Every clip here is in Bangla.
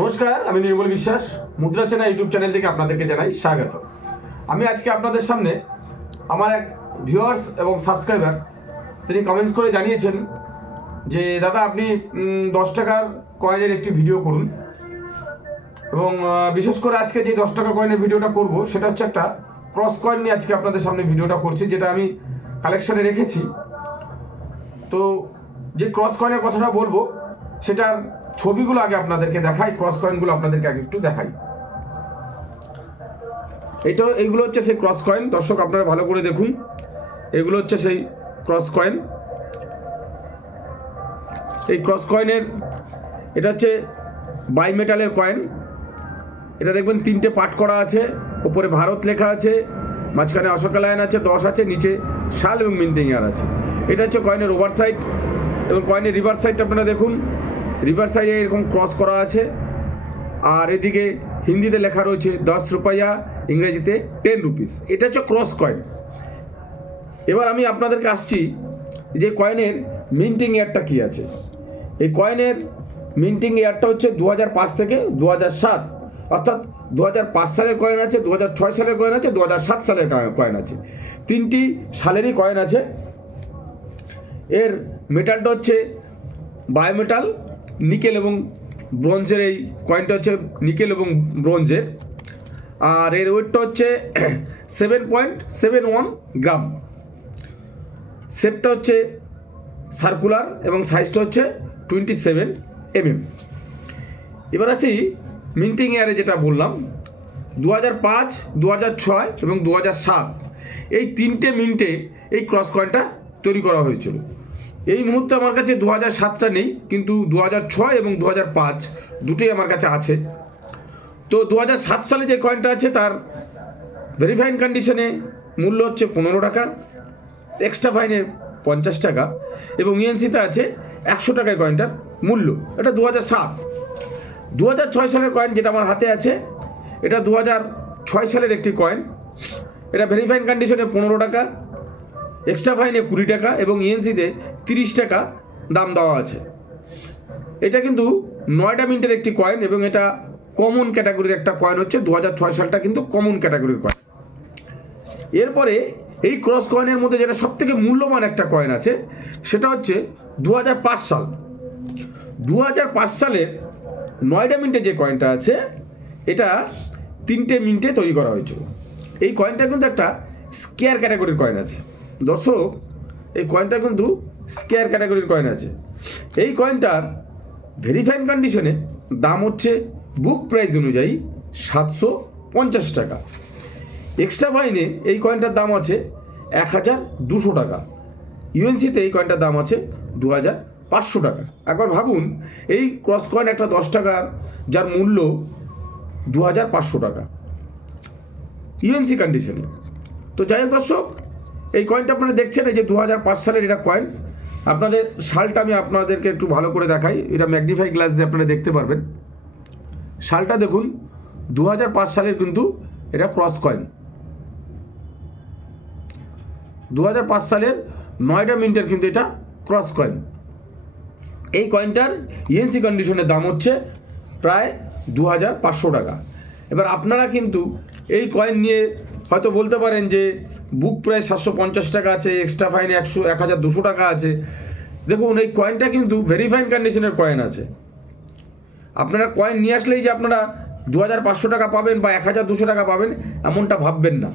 নমস্কার, আমি নির্মল বিশ্বাস। মুদ্রা চেনা ইউটিউব চ্যানেল থেকে আপনাদেরকে জানাই স্বাগত। আমি আজকে আপনাদের সামনে আমার এক ভিউয়ার্স এবং সাবস্ক্রাইবার তিনি কমেন্টস করে জানিয়েছেন যে, দাদা, আপনি দশ টাকার কয়েনের একটি ভিডিও করুন। এবং বিশেষ করে আজকে যে দশ টাকা কয়েনের ভিডিওটা করব, সেটা হচ্ছে একটা ক্রস কয়েন নিয়ে আজকে আপনাদের সামনে ভিডিওটা করছি, যেটা আমি কালেকশনে রেখেছি। তো, যে ক্রস কয়েনের কথাটা বলব, সেটার ছবিগুলো আগে আপনাদেরকে দেখাই ক্রস কয়েনগুলো আপনাদেরকে আগে একটু দেখাই। এইটা, এইগুলো হচ্ছে সেই ক্রস কয়েন দর্শক, আপনারা ভালো করে দেখুন। এগুলো হচ্ছে সেই ক্রস কয়েন এই ক্রস কয়েনের এটা হচ্ছে বাই মেটালের কয়েন এটা দেখবেন তিনটে পার্ট করা আছে। উপরে ভারত লেখা আছে, মাঝখানে অশোকা লাইন আছে, দশ আছে, নিচে শাল এবং মিন্টিং ইয়ার আছে। এটা হচ্ছে কয়েনের ওভার সাইড এবং কয়েনের রিভার সাইডটা আপনারা দেখুন। রিভার সাইডে এরকম ক্রস করা আছে। আর এদিকে হিন্দিতে লেখা রয়েছে, দশ রুপাইয়া, ইংরেজিতে টেন রুপিস এটা হচ্ছে ক্রস কয়েন এবার আমি আপনাদেরকে আসছি যে কয়েনের মিন্টিং ইয়ারটা কী আছে। এই কয়েনের মিন্টিং ইয়ারটা হচ্ছে দু হাজার পাঁচ থেকে দু অর্থাৎ দু হাজার পাঁচ সালের কয়েন আছে দু হাজার ছয় সালের কয়েন আছে দু হাজার সাত সালের কয়েন আছে। তিনটি সালেরই কয়েন আছে। এর মেটালটা হচ্ছে বায়োমেটাল নিকেল এবং ব্রোঞ্জের এই কয়েনটা হচ্ছে নিকেল এবং ব্রোঞ্জের। আর এর ওয়েটটা হচ্ছে seven point seven one gram. শেপটা হচ্ছে সার্কুলার এবং সাইজটা হচ্ছে টোয়েন্টি সেভেন এমএম এবার আসি মিন্টিং ইয়ারে যেটা বললাম দু হাজার পাঁচ দু হাজার ছয় এবং দু হাজার সাত। এই তিনটে মিন্টে এই ক্রস কয়েনটা তৈরি করা হয়েছিল। এই মুহূর্তে আমার কাছে দু হাজার সাতটা নেই, কিন্তু দু হাজার ছয় এবং দু হাজার পাঁচ দুটোই আমার কাছে আছে। তো দু হাজার সাত সালে যে কয়েনটা আছে, তার ভেরিফাইন কন্ডিশনে মূল্য হচ্ছে পনেরো টাকা এক্সট্রা ফাইনে পঞ্চাশ টাকা এবং ইএনসিতে আছে একশো টাকায় কয়েনটার মূল্য। এটা দু হাজার সাত। দু হাজার ছয় সালের কয়েন যেটা আমার হাতে আছে, এটা দু হাজার ছয় সালের একটি কয়েন এটা ভেরিফাইন কন্ডিশনে পনেরো টাকা এক্সট্রা ফাইনে কুড়ি টাকা এবং ইএনসিতে তিরিশ টাকা দাম দেওয়া আছে। এটা কিন্তু নয়ডা মিন্টের একটি কয়েন এবং এটা কমন ক্যাটাগরির একটা কয়েন হচ্ছে। দু হাজার ছয় সালটা কিন্তু কমন ক্যাটাগরির কয়েন এরপরে এই ক্রস কয়েনের মধ্যে যেটা সব থেকে মূল্যবান একটা কয়েন আছে, সেটা হচ্ছে দু হাজার পাঁচ সাল। দু হাজার পাঁচ সালের নয়ডা মিন্টে যে কয়েনটা আছে, এটা তিনটে মিন্টে তৈরি করা হয়েছিল। এই কয়েনটা কিন্তু একটা স্কেয়ার ক্যাটাগরির কয়েন আছে। দর্শক, এই কয়েনটা কিন্তু স্কেয়ার ক্যাটাগরির কয়েন আছে। এই কয়েনটার ভেরিফাইন কন্ডিশনে দাম হচ্ছে বুক প্রাইস অনুযায়ী সাতশো পঞ্চাশ টাকা। এক্সট্রা ফাইনে এই কয়েনটার দাম আছে এক হাজার দুশো টাকা। ইউএনসিতে এই কয়েনটার দাম আছে দু হাজার পাঁচশো টাকা। একবার ভাবুন, এই ক্রস কয়েন একটা দশ টাকার, যার মূল্য দু হাজার পাঁচশো টাকা। ইউএনসি কন্ডিশনে তো যাই হোক দর্শক এই কয়েনটা আপনারা দেখছেন, এই যে দু হাজার পাঁচ সালের এটা কয়েন আপনাদের শালটা আমি আপনাদেরকে একটু ভালো করে দেখাই। এটা ম্যাগনিফাই গ্লাস দিয়ে আপনারা দেখতে পারবেন। শালটা দেখুন দু হাজার পাঁচ সালের কিন্তু এটা ক্রস কয়েন দু হাজার পাঁচ সালের নয়ডা মিন্টের কিন্তু এটা ক্রস কয়েন এই কয়েনটার ইএনসি কন্ডিশনের দাম হচ্ছে প্রায় দু হাজার পাঁচশো টাকা। এবার আপনারা কিন্তু এই কয়েন নিয়ে হয়তো বলতে পারেন যে বুক প্রায় সাতশো পঞ্চাশ টাকা আছে এক্সট্রা ফাইন একশো এক হাজার দুশো টাকা আছে। দেখুন, এই কয়েনটা কিন্তু ভেরিফাইন কন্ডিশনের কয়েন আছে। আপনারা কয়েন নিয়ে আসলেই যে আপনারা দু হাজার পাঁচশো টাকা পাবেন বা এক হাজার দুশো টাকা পাবেন, এমনটা ভাববেন না।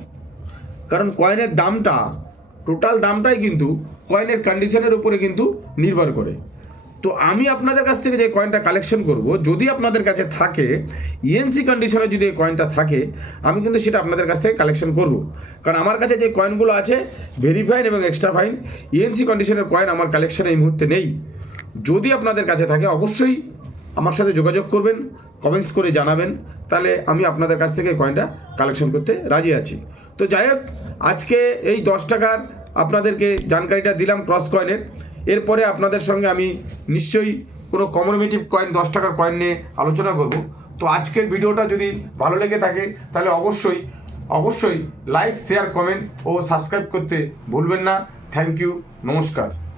কারণ কয়েনের দামটা টোটাল দামটাই কিন্তু কয়েনের কন্ডিশনের উপরে কিন্তু নির্ভর করে। তো আমি আপনাদের কাছ থেকে যে কয়েনটা কালেকশন করব, যদি আপনাদের কাছে থাকে ইএনসি কন্ডিশনে যদি এই কয়েনটা থাকে, আমি কিন্তু সেটা আপনাদের কাছ থেকে কালেকশন করব। কারণ আমার কাছে যে কয়েনগুলো আছে ভেরিফাইন এবং এক্সট্রা ফাইন ইএনসি কন্ডিশনের কয়েন আমার কালেকশনে এই মুহূর্তে নেই। যদি আপনাদের কাছে থাকে, অবশ্যই আমার সাথে যোগাযোগ করবেন কমেন্টস করে জানাবেন, তাহলে আমি আপনাদের কাছ থেকে কয়েনটা কালেকশন করতে রাজি আছি। তো যাই হোক, আজকে এই দশ টাকার আপনাদেরকে জানকারিটা দিলাম ক্রস কয়েনের এরপরে আপনাদের সঙ্গে আমি নিশ্চয়ই কোনো কমোডেটিভ কয়েন দশ টাকার কয়েন নিয়ে আলোচনা করব। তো আজকের ভিডিওটা যদি ভালো লেগে থাকে, তাহলে অবশ্যই অবশ্যই লাইক শেয়ার কমেন্ট ও সাবস্ক্রাইব করতে ভুলবেন না। থ্যাংক ইউ নমস্কার।